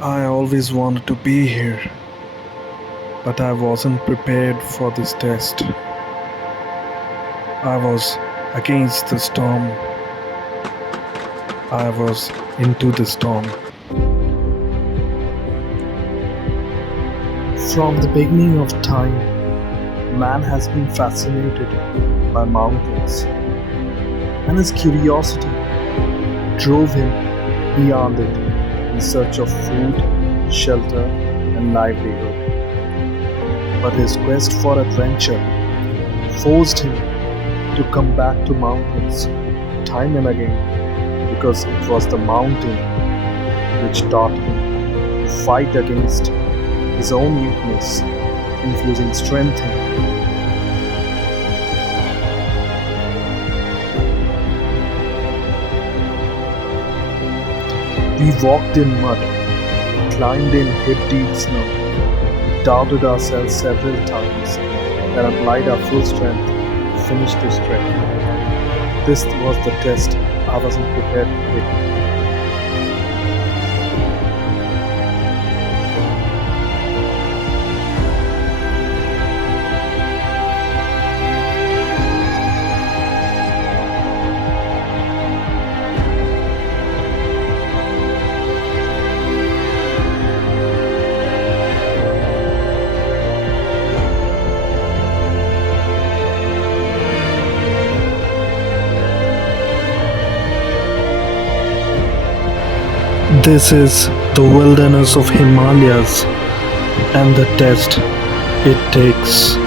I always wanted to be here, but I wasn't prepared for this test. I was against the storm. I was into the storm. From the beginning of time, man has been fascinated by mountains, and his curiosity drove him beyond it in search of food, shelter, and livelihood. But his quest for adventure forced him to come back to mountains time and again because it was the mountain which taught him to fight against his own weakness, infusing strength in him. We walked in mud, climbed in hip-deep snow, doubted ourselves several times, and applied our full strength to finish this trek. This was the test I wasn't prepared to take. This is the wilderness of Himalayas and the test it takes.